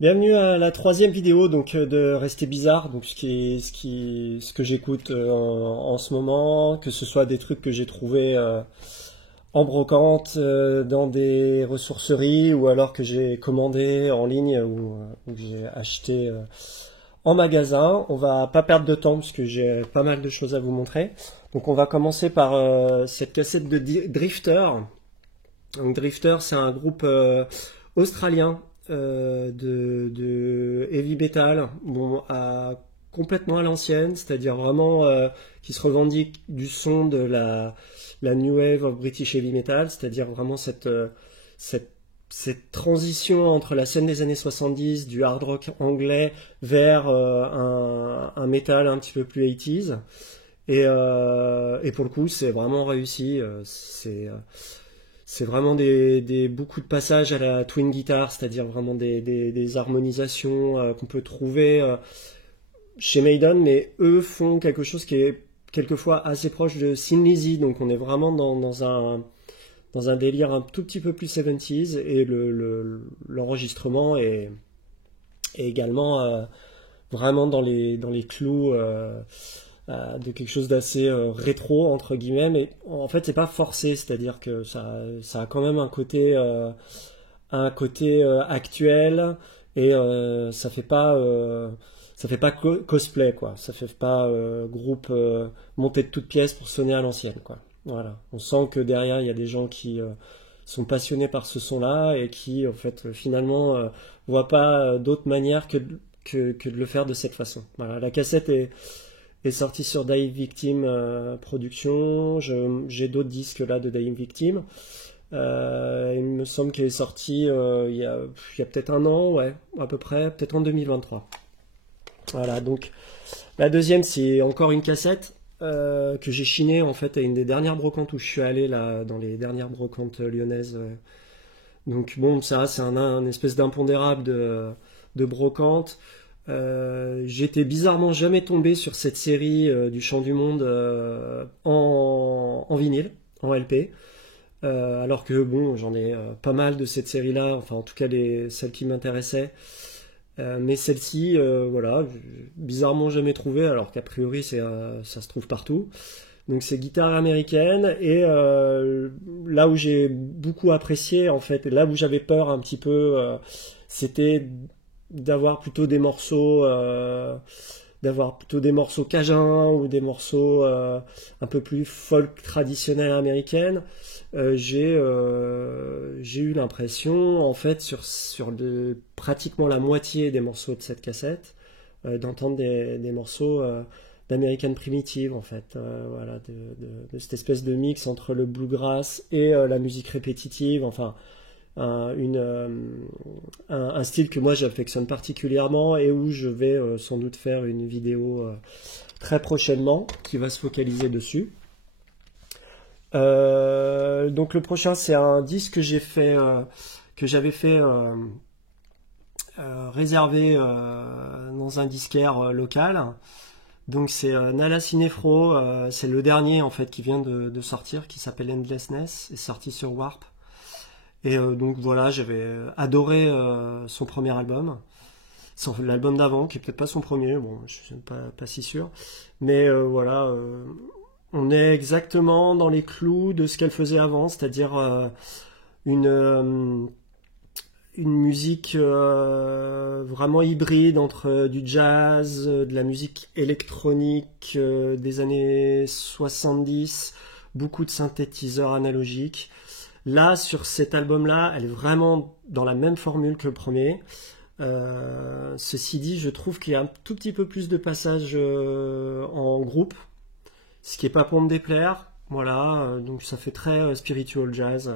Bienvenue à la troisième vidéo donc de Rester Bizarre, donc ce que j'écoute en ce moment, que ce soit des trucs que j'ai trouvés en brocante dans des ressourceries ou alors que j'ai commandé en ligne ou que j'ai acheté en magasin. On va pas perdre de temps parce que j'ai pas mal de choses à vous montrer. Donc on va commencer par cette cassette de Drifter. Donc Drifter, c'est un groupe australien de heavy metal, bon, complètement à l'ancienne, c'est-à-dire vraiment qui se revendique du son de la New Wave of British Heavy Metal, c'est-à-dire vraiment cette, cette transition entre la scène des années 70, du hard rock anglais, vers un metal un petit peu plus 80s. Et pour le coup, c'est vraiment réussi. C'est vraiment beaucoup de passages à la twin guitar, c'est-à-dire vraiment des harmonisations qu'on peut trouver chez Maiden, mais eux font quelque chose qui est quelquefois assez proche de Thin Lizzy, donc on est vraiment dans un délire un tout petit peu plus 70s, et l'enregistrement est également vraiment dans les clous de quelque chose d'assez rétro entre guillemets, mais en fait c'est pas forcé, c'est-à-dire que ça a quand même un côté actuel, et ça fait pas cosplay, quoi, ça fait pas groupe monté de toutes pièces pour sonner à l'ancienne, quoi. Voilà, on sent que derrière il y a des gens qui sont passionnés par ce son-là et qui en fait finalement voient pas d'autre manière que de le faire de cette façon. Voilà, la cassette est sorti sur Die Victim Productions. J'ai d'autres disques là de Die Victim. Il me semble qu'elle est sortie il y a peut-être un an, ouais, à peu près, peut-être en 2023. Voilà, donc la deuxième, c'est encore une cassette que j'ai chinée en fait à une des dernières brocantes où je suis allé là, dans les dernières brocantes lyonnaises. Donc bon, ça, c'est un espèce d'impondérable de brocante. J'étais bizarrement jamais tombé sur cette série du Chant du Monde en vinyle, en LP. Alors que bon, j'en ai pas mal de cette série-là, enfin en tout cas celles qui m'intéressaient. Mais celle-ci, voilà, bizarrement jamais trouvé, alors qu'a priori ça se trouve partout. Donc c'est guitare américaine, et là où j'ai beaucoup apprécié en fait, et là où j'avais peur un petit peu, c'était d'avoir plutôt d'avoir plutôt des morceaux cajuns ou des morceaux un peu plus folk traditionnelle américaine. J'ai eu l'impression en fait pratiquement la moitié des morceaux de cette cassette d'entendre des morceaux d'American Primitive, en fait, voilà, de cette espèce de mix entre le bluegrass et la musique répétitive, enfin un style que moi j'affectionne particulièrement et où je vais sans doute faire une vidéo très prochainement qui va se focaliser dessus. Donc le prochain, c'est un disque que j'avais fait réservé dans un disquaire local. Donc c'est Nala Cinefro, c'est le dernier en fait qui vient de sortir, qui s'appelle Endlessness, est sorti sur Warp. Et donc voilà, j'avais adoré son premier album, l'album d'avant, qui est peut-être pas son premier, bon, je suis pas si sûr. Mais voilà, on est exactement dans les clous de ce qu'elle faisait avant, c'est-à-dire une, euh, une musique vraiment hybride entre du jazz, de la musique électronique des années 70, beaucoup de synthétiseurs analogiques. Là, sur cet album-là, elle est vraiment dans la même formule que le premier. Ceci dit, je trouve qu'il y a un tout petit peu plus de passages en groupe, ce qui est pas pour me déplaire. Voilà, donc ça fait très spiritual jazz.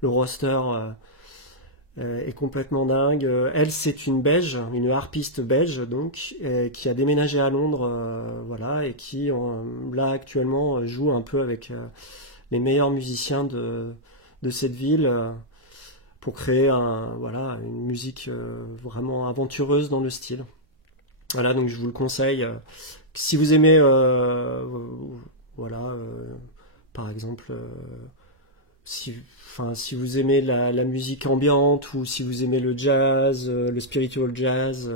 Le roster est complètement dingue. Elle, c'est une belge, une harpiste belge, donc, qui a déménagé à Londres, voilà, et qui, là, actuellement, joue un peu avec les meilleurs musiciens de cette ville pour créer voilà, une musique vraiment aventureuse dans le style. Voilà, donc je vous le conseille. Si vous aimez, voilà, par exemple, si vous aimez la musique ambiante ou si vous aimez le jazz, le spiritual jazz,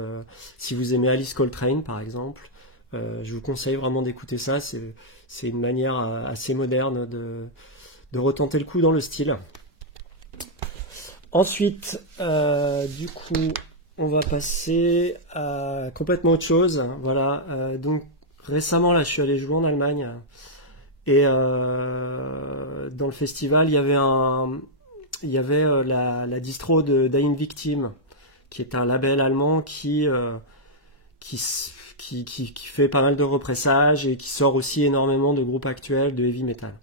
si vous aimez Alice Coltrane par exemple, je vous conseille vraiment d'écouter ça. C'est une manière assez moderne de retenter le coup dans le style. Ensuite, du coup, on va passer à complètement autre chose. Voilà. Donc récemment, là, je suis allé jouer en Allemagne et dans le festival, il y avait la distro de Dying Victim, qui est un label allemand qui fait pas mal de repressages et qui sort aussi énormément de groupes actuels de heavy metal.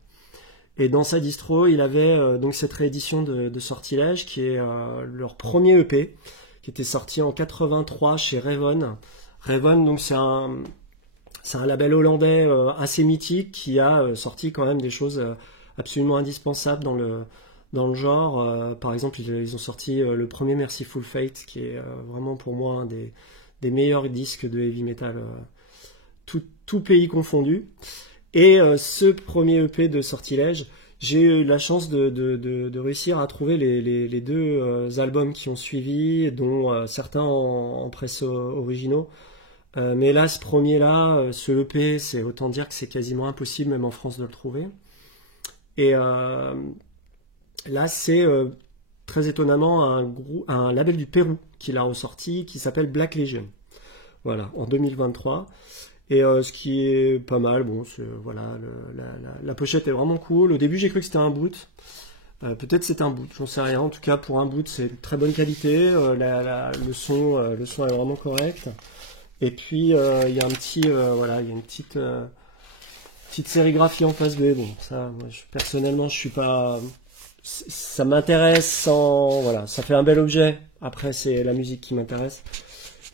Et dans sa distro, il avait donc cette réédition de Sortilège, qui est leur premier EP, qui était sorti en 83 chez Raven. Raven, donc c'est un label hollandais assez mythique qui a sorti quand même des choses absolument indispensables dans le genre. Par exemple, ils ont sorti le premier Merciful Fate, qui est vraiment pour moi un des meilleurs disques de heavy metal, tout pays confondu. Et ce premier EP de Sortilège, j'ai eu la chance de réussir à trouver les deux albums qui ont suivi, dont certains en presse originaux. Mais là, ce premier-là, ce EP, c'est autant dire que c'est quasiment impossible, même en France, de le trouver. Et là, c'est très étonnamment un label du Pérou qui l'a ressorti, qui s'appelle Black Legion. Voilà, en 2023. Et ce qui est pas mal, bon, voilà, la pochette est vraiment cool. Au début, j'ai cru que c'était un boot. Peut-être c'est un boot, j'en sais rien. En tout cas, pour un boot, c'est de très bonne qualité. Le son est vraiment correct. Et puis, il y a voilà, il y a une petite sérigraphie en face B. Bon, ça, moi, personnellement, je suis pas. Ça m'intéresse voilà, ça fait un bel objet. Après, c'est la musique qui m'intéresse.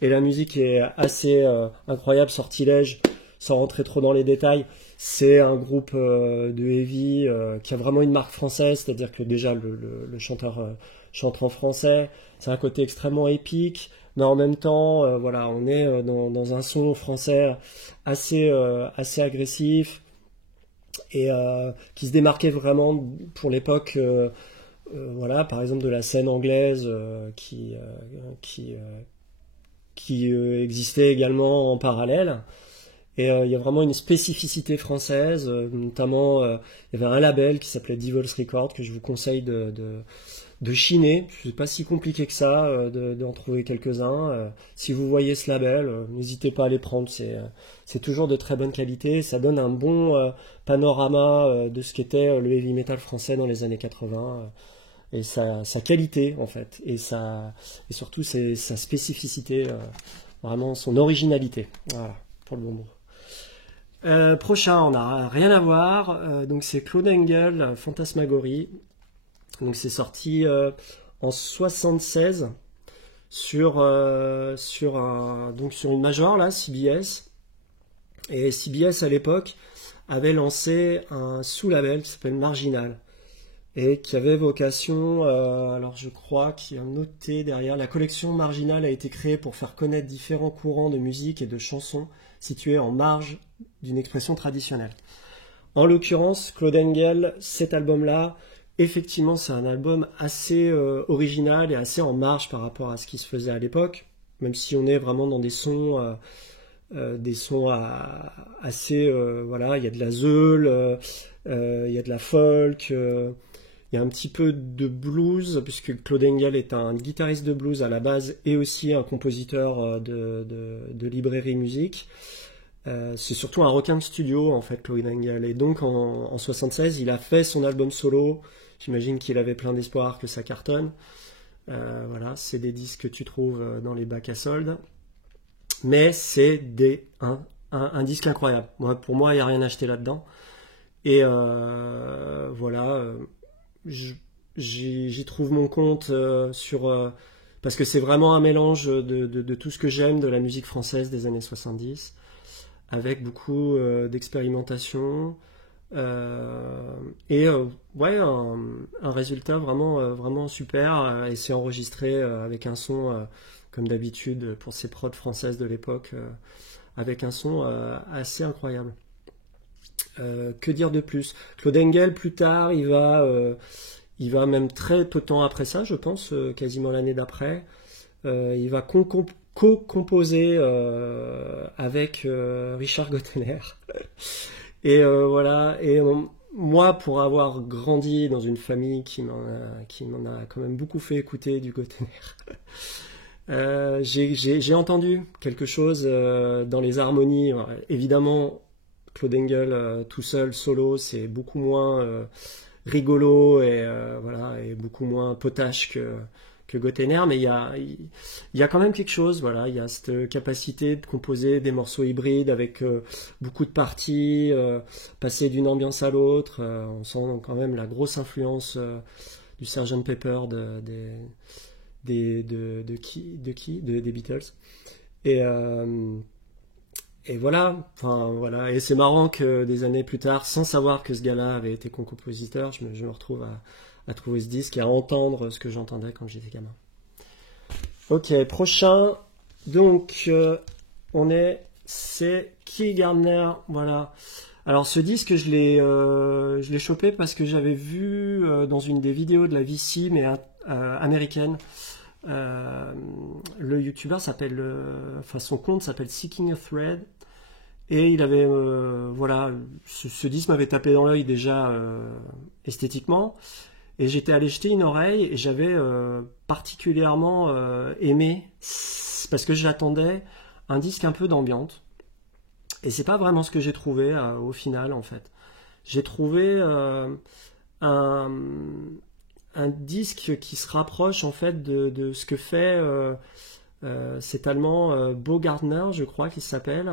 Et la musique est assez incroyable. Sortilège, sans rentrer trop dans les détails, c'est un groupe de heavy qui a vraiment une marque française, c'est-à-dire que déjà le chanteur chante en français. C'est un côté extrêmement épique, mais en même temps, voilà, on est dans un son français assez agressif et qui se démarquait vraiment pour l'époque. Voilà, par exemple de la scène anglaise qui existait également en parallèle. Et il y a vraiment une spécificité française, notamment il y avait un label qui s'appelait Devil's Record que je vous conseille de chiner. C'est pas si compliqué que ça d'en trouver quelques-uns. Si vous voyez ce label, n'hésitez pas à les prendre. C'est toujours de très bonne qualité. Ça donne un bon panorama de ce qu'était le heavy metal français dans les années 80. Et sa qualité en fait, et surtout sa spécificité, vraiment son originalité. Voilà, pour le bon mot. Prochain, on n'a rien à voir, donc c'est Claude Engel, Phantasmagorie. Donc c'est sorti en 76 sur une major là, CBS. Et CBS à l'époque avait lancé un sous-label qui s'appelle Marginal. Et qui avait vocation, alors je crois qu'il y a noté derrière, la collection Marginal a été créée pour faire connaître différents courants de musique et de chansons situés en marge d'une expression traditionnelle. En l'occurrence, Claude Engel, cet album-là, effectivement c'est un album assez original et assez en marge par rapport à ce qui se faisait à l'époque, même si on est vraiment dans des sons assez, voilà, il y a de la zeule, il y a de la folk, il y a un petit peu de blues, puisque Claude Engel est un guitariste de blues à la base et aussi un compositeur de librairie musique. C'est surtout un requin de studio, en fait, Claude Engel. Et donc, en 76, il a fait son album solo. J'imagine qu'il avait plein d'espoir que ça cartonne. Voilà, c'est des disques que tu trouves dans les bacs à soldes. Mais c'est un disque incroyable. Pour moi, il n'y a rien à acheter là-dedans. Et voilà... J'y trouve mon compte parce que c'est vraiment un mélange de tout ce que j'aime de la musique française des années 70 avec beaucoup d'expérimentation et ouais, un résultat vraiment super et c'est enregistré avec un son comme d'habitude pour ces prods françaises de l'époque avec un son assez incroyable. Que dire de plus? Claude Engel, plus tard, il va même très peu de temps après ça, je pense, quasiment l'année d'après, il va co-composer avec Richard Gottener. Et voilà. Et moi, pour avoir grandi dans une famille qui m'en a quand même beaucoup fait écouter du Gottener, j'ai entendu quelque chose dans les harmonies. Alors, évidemment, Claude Engel tout seul, solo, c'est beaucoup moins rigolo et voilà, et beaucoup moins potache que Gottener, mais il y a quand même quelque chose, voilà, il y a cette capacité de composer des morceaux hybrides avec beaucoup de parties, passer d'une ambiance à l'autre, on sent quand même la grosse influence du Sgt Pepper des Beatles. Et, euh, et voilà, enfin voilà, et c'est marrant que des années plus tard, sans savoir que ce gars-là avait été compositeur, je me retrouve à trouver ce disque et à entendre ce que j'entendais quand j'étais gamin. Ok, prochain. Donc, c'est Keith Gardner, voilà. Alors ce disque, je l'ai chopé parce que j'avais vu dans une des vidéos de la VC, mais américaine. Le youtubeur s'appelle, enfin son compte s'appelle Seeking a Thread, et il avait, voilà, ce disque m'avait tapé dans l'œil déjà esthétiquement, et j'étais allé jeter une oreille et j'avais particulièrement aimé parce que j'attendais un disque un peu d'ambiance. Et c'est pas vraiment ce que j'ai trouvé au final en fait. J'ai trouvé un, un disque qui se rapproche en fait de ce que fait cet Allemand Bo Gardner, je crois qu'il s'appelle,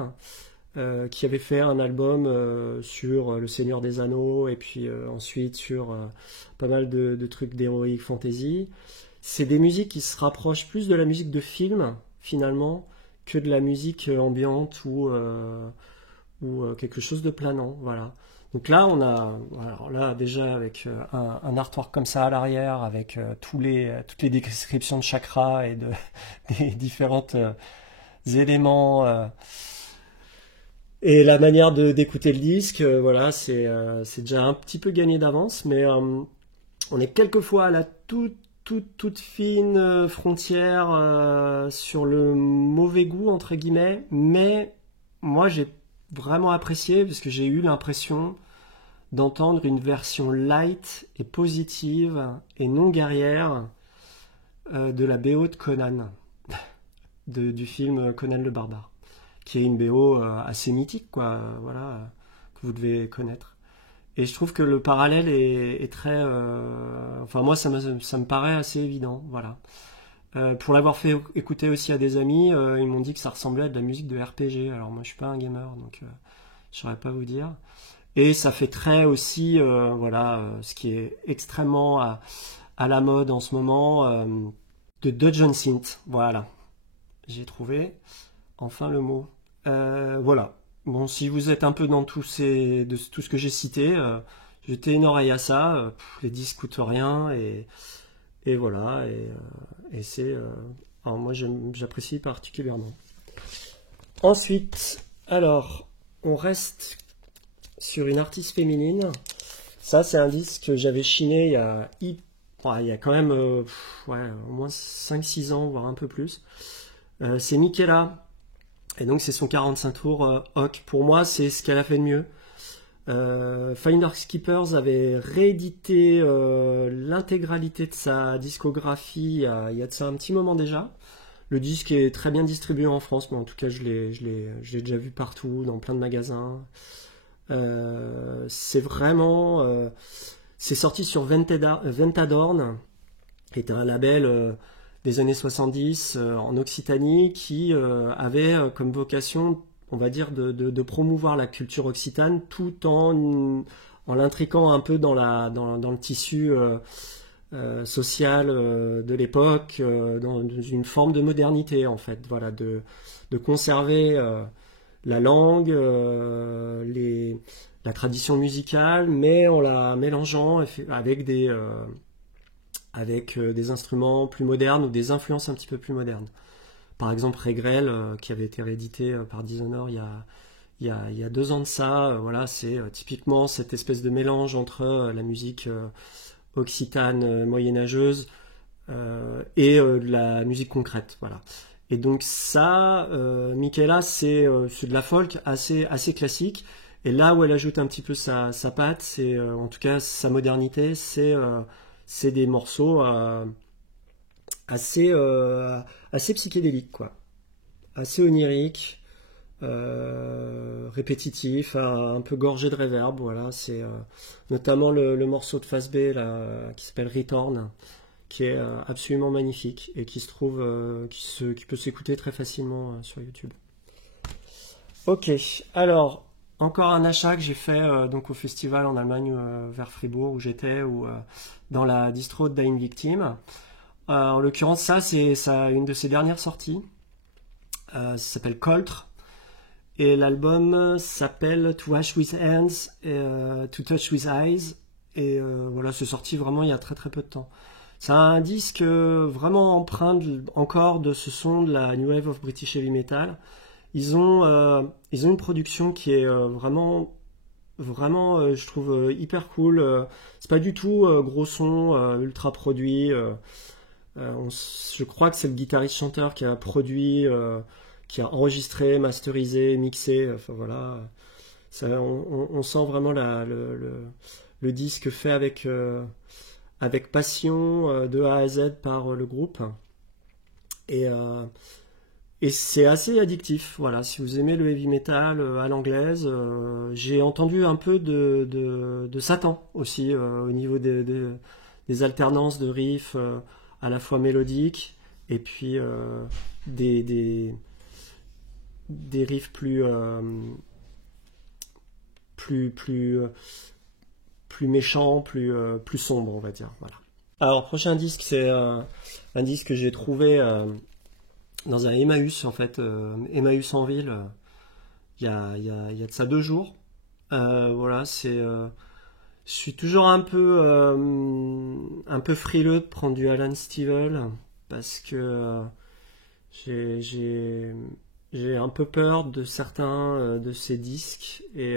qui avait fait un album sur Le Seigneur des Anneaux et puis ensuite sur pas mal de trucs d'heroic fantasy. C'est des musiques qui se rapprochent plus de la musique de film finalement que de la musique ambiante ou quelque chose de planant, voilà. Donc là, on a, alors là déjà avec un artwork comme ça à l'arrière, avec toutes les descriptions de chakras et des différents éléments et la manière d'écouter le disque, voilà, c'est déjà un petit peu gagné d'avance, mais on est quelquefois à la toute fine frontière sur le mauvais goût entre guillemets, mais moi j'ai vraiment apprécié parce que j'ai eu l'impression d'entendre une version light et positive et non guerrière de la BO de Conan, du film Conan le Barbare, qui est une BO assez mythique, quoi, voilà, que vous devez connaître. Et je trouve que le parallèle est très, enfin moi ça me paraît assez évident, voilà. Pour l'avoir fait écouter aussi à des amis, ils m'ont dit que ça ressemblait à de la musique de RPG. Alors moi je suis pas un gamer, donc je saurais pas vous dire. Et ça fait très aussi, voilà, ce qui est extrêmement à la mode en ce moment, de Dungeon Synth. Voilà, j'ai trouvé enfin le mot. Voilà. Bon, si vous êtes un peu dans tout ce que j'ai cité, jetez une oreille à ça. Les disques coûtent rien et voilà. Et c'est, alors moi j'apprécie particulièrement. Ensuite, alors, on reste sur une artiste féminine. Ça, c'est un disque que j'avais chiné il y a quand même ouais, au moins 5-6 ans, voire un peu plus. C'est Michaela. Et donc, c'est son 45 tours Hoc. Pour moi, c'est ce qu'elle a fait de mieux. Finders Keepers avait réédité l'intégralité de sa discographie il y a de ça un petit moment déjà. Le disque est très bien distribué en France, mais en tout cas, je l'ai déjà vu partout, dans plein de magasins. C'est vraiment, c'est sorti sur Ventadorn, qui était un label des années 70 en Occitanie, qui avait comme vocation, on va dire, de promouvoir la culture occitane tout en l'intriquant un peu dans le tissu social de l'époque, dans une forme de modernité en fait, voilà, de conserver la langue, la tradition musicale, mais en la mélangeant avec des instruments plus modernes ou des influences un petit peu plus modernes. Par exemple, Régrel, qui avait été réédité par Dishonored il y a 2 ans de ça. Voilà, c'est typiquement cette espèce de mélange entre la musique occitane moyenâgeuse et de la musique concrète. Voilà. Et donc ça, Michaela, c'est de la folk assez classique. Et là où elle ajoute un petit peu sa patte, c'est en tout cas sa modernité, c'est des morceaux assez psychédéliques, quoi, assez oniriques, répétitifs, un peu gorgés de reverb. Voilà, c'est notamment le morceau de Phase B là, qui s'appelle Return, qui est absolument magnifique et qui se trouve, qui peut s'écouter très facilement sur YouTube. Ok, alors encore un achat que j'ai fait donc au festival en Allemagne vers Fribourg où j'étais, ou dans la distro de Dying Victim. En l'occurrence, c'est une de ses dernières sorties. Ça s'appelle Coltre. Et l'album s'appelle To Wash With Hands et To Touch With Eyes. Et voilà, c'est sorti vraiment il y a très très peu de temps. C'est un disque vraiment empreint encore de ce son de la New Wave of British Heavy Metal. Ils ont une production qui est vraiment, je trouve hyper cool. C'est pas du tout gros son, ultra produit. Je crois que c'est le guitariste-chanteur qui a produit, qui a enregistré, masterisé, mixé. Enfin voilà, on sent vraiment le disque fait avec passion de A à Z par le groupe. Et c'est assez addictif. Voilà, si vous aimez le heavy metal à l'anglaise, j'ai entendu un peu de Satan aussi au niveau des alternances de riffs à la fois mélodiques et puis des riffs plus méchants, plus sombres, on va dire. Voilà. Alors, prochain disque, c'est un disque que j'ai trouvé dans un Emmaüs, en fait, Emmaüs en ville, il y a de ça 2 jours. Voilà, je suis toujours un peu frileux de prendre du Alan Stivell parce que j'ai un peu peur de certains de ses disques et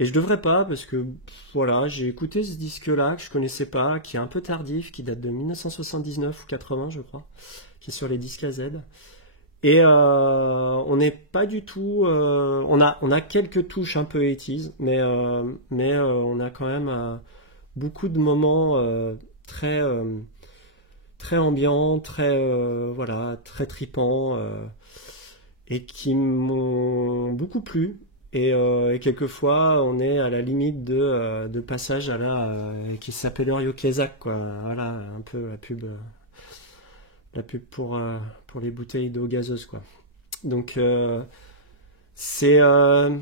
je devrais pas parce que voilà, j'ai écouté ce disque-là que je connaissais pas, qui est un peu tardif, qui date de 1979 ou 80 je crois, qui est sur les disques AZ. Et on n'est pas du tout, on a quelques touches un peu 80s, mais on a quand même beaucoup de moments très très ambiants, très voilà, très tripants et qui m'ont beaucoup plu. Et quelquefois, on est à la limite de passage à qui s'appelle Yokezak, quoi. Voilà, un peu la pub pour les bouteilles d'eau gazeuse, quoi. Donc, c'est un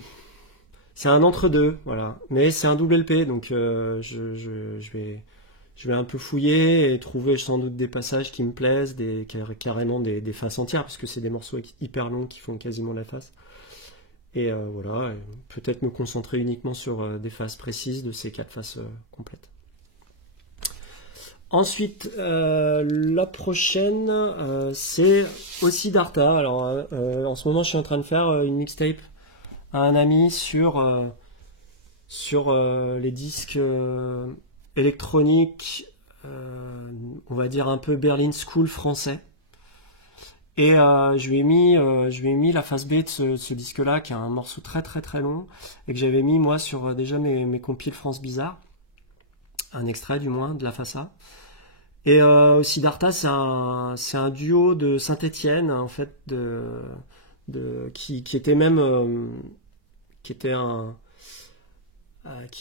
entre-deux, voilà. Mais c'est un double LP, donc je vais un peu fouiller et trouver sans doute des passages qui me plaisent, carrément des faces entières, parce que c'est des morceaux hyper longs qui font quasiment la face. Et voilà, peut-être me concentrer uniquement sur des phases précises de ces 4 faces complètes. Ensuite, la prochaine, c'est aussi Darta. Alors, en ce moment, je suis en train de faire une mixtape à un ami sur les disques électroniques, on va dire un peu Berlin School français. Et je lui ai mis la face B de ce disque-là, qui est un morceau très très très long, et que j'avais mis moi sur déjà mes compiles France Bizarre, un extrait du moins de la face A. Et aussi Darta, c'est un duo de Saint-Étienne en fait, qui était même qui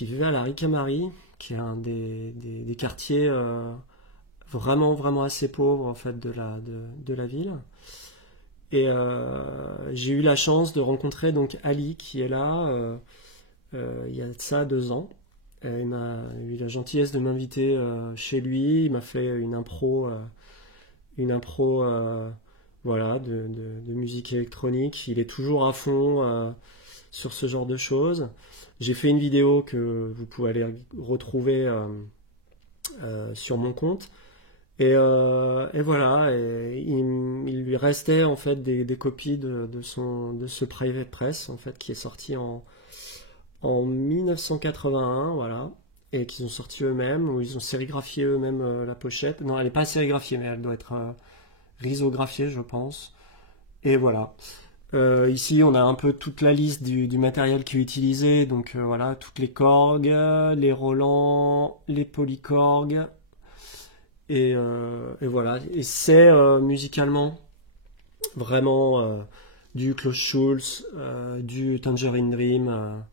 vivait à la Ricamarie, qui est un des quartiers vraiment vraiment assez pauvres en fait de la ville. Et j'ai eu la chance de rencontrer donc Ali qui est là il y a de ça 2 ans. Il m'a eu la gentillesse de m'inviter chez lui. Il m'a fait une impro voilà, de musique électronique. Il est toujours à fond sur ce genre de choses. J'ai fait une vidéo que vous pouvez aller retrouver sur mon compte. Et voilà, il lui restait en fait des copies de ce private press en fait qui est sorti en 1981, voilà, et qu'ils ont sorti eux-mêmes, où ils ont sérigraphié eux-mêmes la pochette. Non, elle n'est pas sérigraphiée, mais elle doit être risographiée, je pense. Et voilà. Ici, on a un peu toute la liste du matériel qui est utilisé. Donc voilà, toutes les Korg, les Roland, les Polykorg. Et voilà. Et c'est musicalement vraiment du Klaus Schulze, du Tangerine Dream.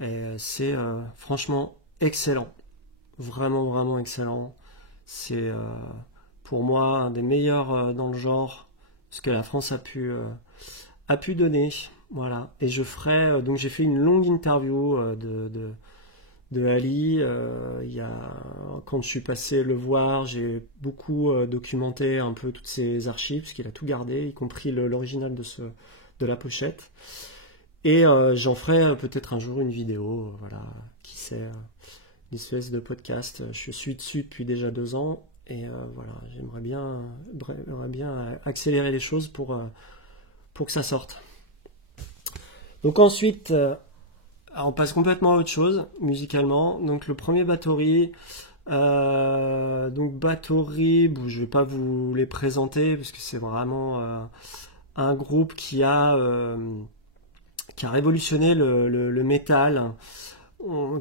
Et c'est franchement excellent. Vraiment, vraiment excellent. C'est pour moi un des meilleurs dans le genre, ce que la France a pu donner. Voilà. Et je ferai, donc j'ai fait une longue interview de Ali. Quand je suis passé le voir, j'ai beaucoup documenté un peu toutes ses archives, parce qu'il a tout gardé, y compris l'original de la pochette. Et j'en ferai peut-être un jour une vidéo, voilà, qui sait, une espèce de podcast. Je suis dessus depuis déjà 2 ans, et voilà, j'aimerais bien accélérer les choses pour que ça sorte. Donc ensuite, on passe complètement à autre chose, musicalement. Donc le premier Bathory, bon, je vais pas vous les présenter, parce que c'est vraiment un groupe qui a révolutionné le métal,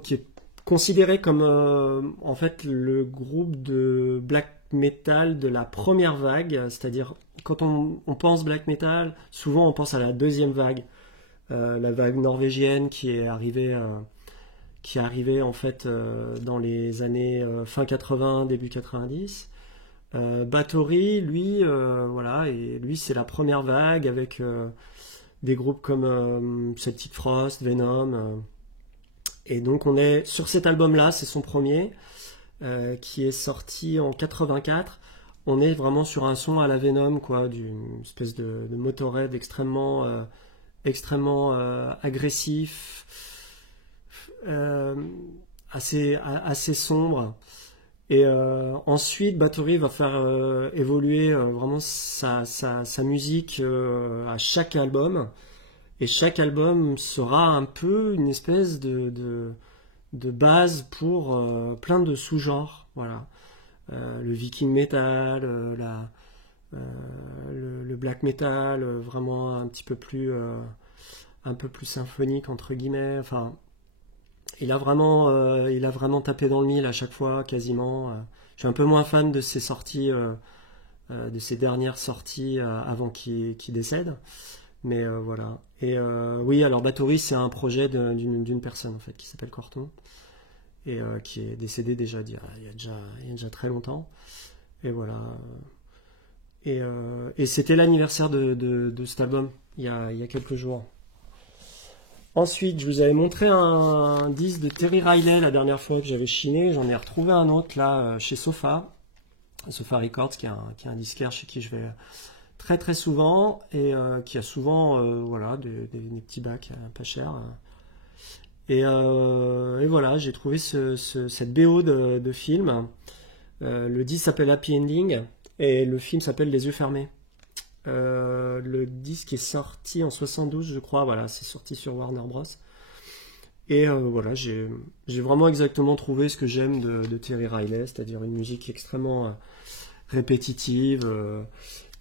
qui est considéré comme en fait le groupe de black metal de la première vague, c'est-à-dire quand on pense black metal, souvent on pense à la deuxième vague, la vague norvégienne qui est arrivée en fait dans les années fin 80, début 90. Bathory, lui, voilà, et lui c'est la première vague avec des groupes comme Celtic Frost, Venom. Et donc on est sur cet album-là, c'est son premier, qui est sorti en 84. On est vraiment sur un son à la Venom, quoi, d'une espèce de Motorhead extrêmement agressif, assez sombre. Et ensuite, Bathory va faire évoluer vraiment sa musique à chaque album. Et chaque album sera un peu une espèce de base pour plein de sous-genres. Voilà. Le viking metal, le black metal, vraiment un peu plus symphonique entre guillemets. Enfin, il a vraiment tapé dans le mille à chaque fois, quasiment. Je suis un peu moins fan de ses sorties, de ses dernières sorties avant qu'il décède. Mais voilà. Et oui, alors Bathory, c'est un projet d'une personne en fait qui s'appelle Corton et qui est décédé déjà il y a déjà très longtemps. Et voilà. Et c'était l'anniversaire de cet album il y a quelques jours. Ensuite, je vous avais montré un disque de Terry Riley la dernière fois que j'avais chiné. J'en ai retrouvé un autre là chez Sofa Records, qui est un disquaire chez qui je vais très très souvent et qui a souvent voilà, des petits bacs pas chers. Et voilà, j'ai trouvé cette BO de film. Le disque s'appelle Happy Ending et le film s'appelle Les yeux fermés. Le disque est sorti en 72, je crois. Voilà, c'est sorti sur Warner Bros. Et voilà, j'ai vraiment exactement trouvé ce que j'aime de Terry Riley, c'est-à-dire une musique extrêmement répétitive,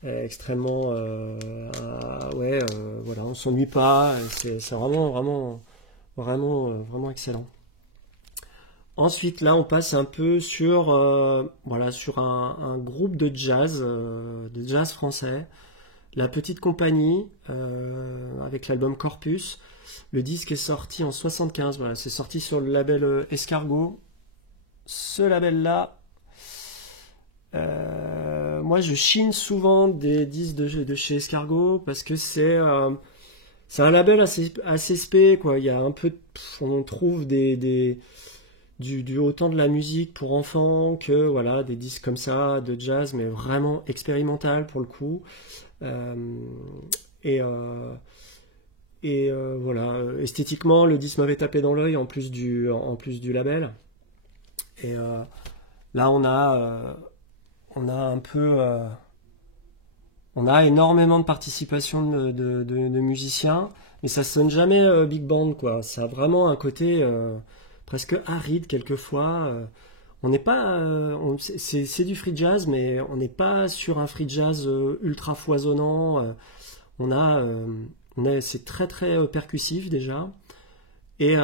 extrêmement voilà, on s'ennuie pas. C'est vraiment excellent. Ensuite, là, on passe un peu sur voilà, sur un groupe de jazz français. La Petite Compagnie, avec l'album Corpus. Le disque est sorti en 75, voilà, c'est sorti sur le label Escargot. Ce label-là, moi je chine souvent des disques de chez Escargot parce que c'est un label assez spé, quoi. Il y a un peu, on trouve du autant de la musique pour enfants que voilà, des disques comme ça de jazz, mais vraiment expérimental pour le coup. Voilà, esthétiquement, le disque m'avait tapé dans l'œil en plus du label. Et là, on a on a un peu, on a énormément de participation de musiciens, mais ça sonne jamais big band quoi. Ça a vraiment un côté presque aride quelquefois. On n'est pas, c'est du free jazz, mais on n'est pas sur un free jazz ultra foisonnant. On a, c'est très très percussif déjà, et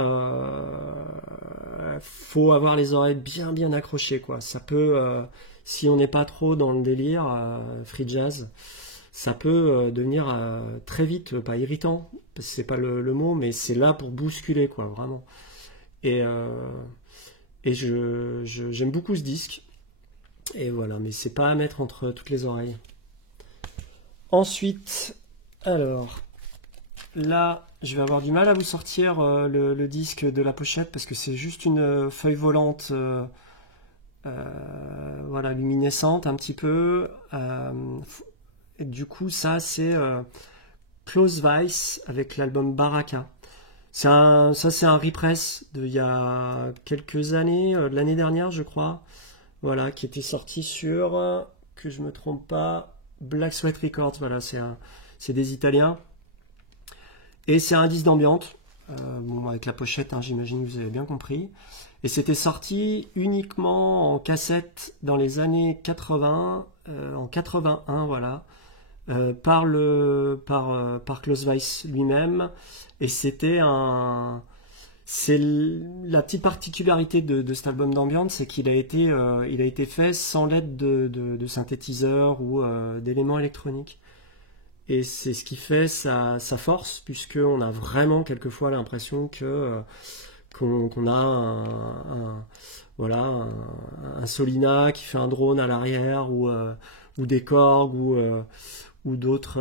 faut avoir les oreilles bien bien accrochées quoi. Ça peut, si on n'est pas trop dans le délire free jazz, ça peut devenir très vite, pas irritant, parce que c'est pas le mot, mais c'est là pour bousculer quoi, vraiment. Et j'aime beaucoup ce disque. Et voilà, mais c'est pas à mettre entre toutes les oreilles. Ensuite, alors, là, je vais avoir du mal à vous sortir le disque de la pochette parce que c'est juste une feuille volante, voilà, luminescente un petit peu. Et du coup, ça, c'est Close Vice avec l'album Baraka. C'est un repress d'il y a quelques années, de l'année dernière, je crois. Voilà, qui était sorti sur, que je me trompe pas, Black Sweat Records. Voilà, c'est des Italiens. Et c'est un disque d'ambiance. Bon, avec la pochette, hein, j'imagine que vous avez bien compris. Et c'était sorti uniquement en cassette dans les années 80, en 81, voilà. Par Close Vice lui-même, et c'est la petite particularité de cet album d'ambiance, c'est qu'il a été fait sans l'aide de synthétiseurs ou d'éléments électroniques, et c'est ce qui fait sa force, puisqu'on a vraiment quelquefois l'impression qu'on a voilà, un Solina qui fait un drone à l'arrière, ou des Korg, ou d'autres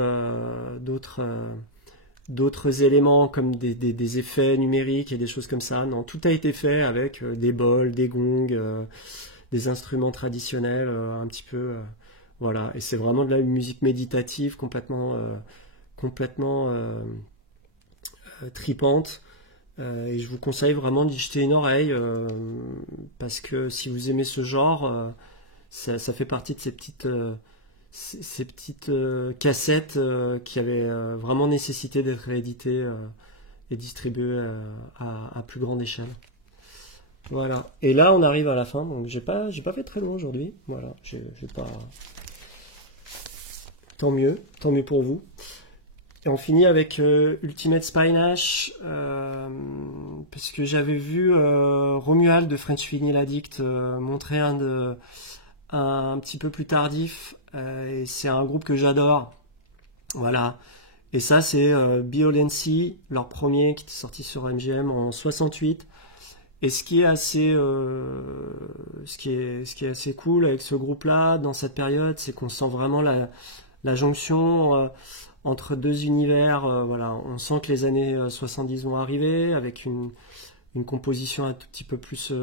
éléments comme des effets numériques et des choses comme ça. Non, tout a été fait avec des bols, des gongs, des instruments traditionnels, un petit peu, voilà. Et c'est vraiment de la musique méditative complètement tripante. Et je vous conseille vraiment d'y jeter une oreille, parce que si vous aimez ce genre, ça fait partie de ces petites cassettes qui avaient vraiment nécessité d'être rééditées et distribuées à plus grande échelle. Voilà. Et là, on arrive à la fin. Donc, j'ai pas fait très long aujourd'hui. Voilà. J'ai pas. Tant mieux pour vous. Et on finit avec Ultimate Spinash, parce que j'avais vu Romuald de French Vinyl Addict montrer un petit peu plus tardif, et c'est un groupe que j'adore, voilà. Et ça, c'est Biolency, leur premier, qui était sorti sur MGM en 68. Et ce qui est assez cool avec ce groupe-là dans cette période, c'est qu'on sent vraiment la jonction entre deux univers. Voilà, on sent que les années 70 vont arriver avec une composition un tout petit peu plus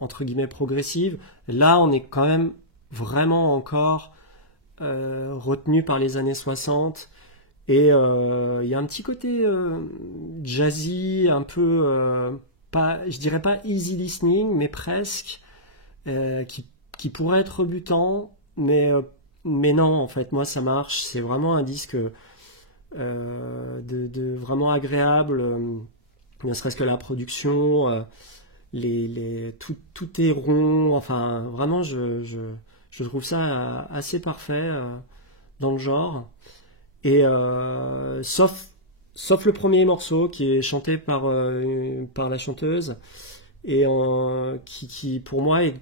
entre guillemets progressive. Là, on est quand même vraiment encore retenu par les années 60, et il y a un petit côté jazzy, un peu pas, je dirais pas easy listening, mais presque, qui pourrait être rebutant, mais non, en fait, moi ça marche. C'est vraiment un disque de vraiment agréable, ne serait-ce que la production, tout est rond, enfin vraiment je trouve ça assez parfait dans le genre. Et sauf le premier morceau qui est chanté par la chanteuse, et qui pour moi est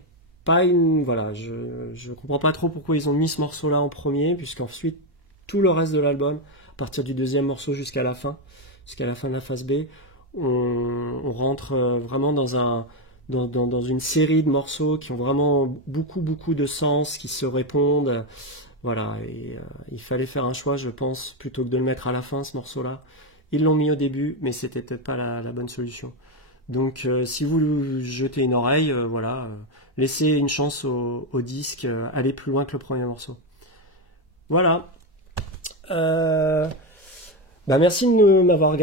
pas une, voilà, je comprends pas trop pourquoi ils ont mis ce morceau là en premier, puisqu'ensuite tout le reste de l'album, à partir du deuxième morceau jusqu'à la fin de la phase B, on rentre vraiment dans une série de morceaux qui ont vraiment beaucoup de sens, qui se répondent. Voilà, et il fallait faire un choix, je pense, plutôt que de le mettre à la fin, ce morceau-là. Ils l'ont mis au début, mais c'était peut-être pas la bonne solution. Donc, si vous jetez une oreille, voilà, laissez une chance au disque, allez plus loin que le premier morceau. Voilà. Merci de m'avoir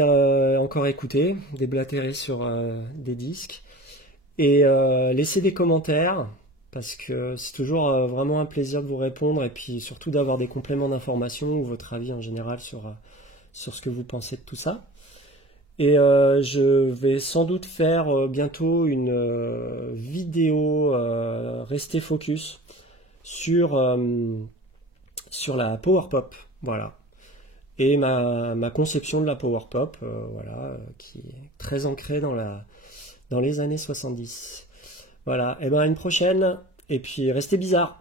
encore écouté, déblatéré sur des disques. Et laissez des commentaires. parce que c'est toujours vraiment un plaisir de vous répondre et puis surtout d'avoir des compléments d'information ou votre avis en général sur ce que vous pensez de tout ça. Et je vais sans doute faire bientôt une vidéo restez focus sur la power pop, voilà. Et ma conception de la power pop, voilà, qui est très ancrée dans les années 70. Voilà, et ben à une prochaine, et puis restez bizarres.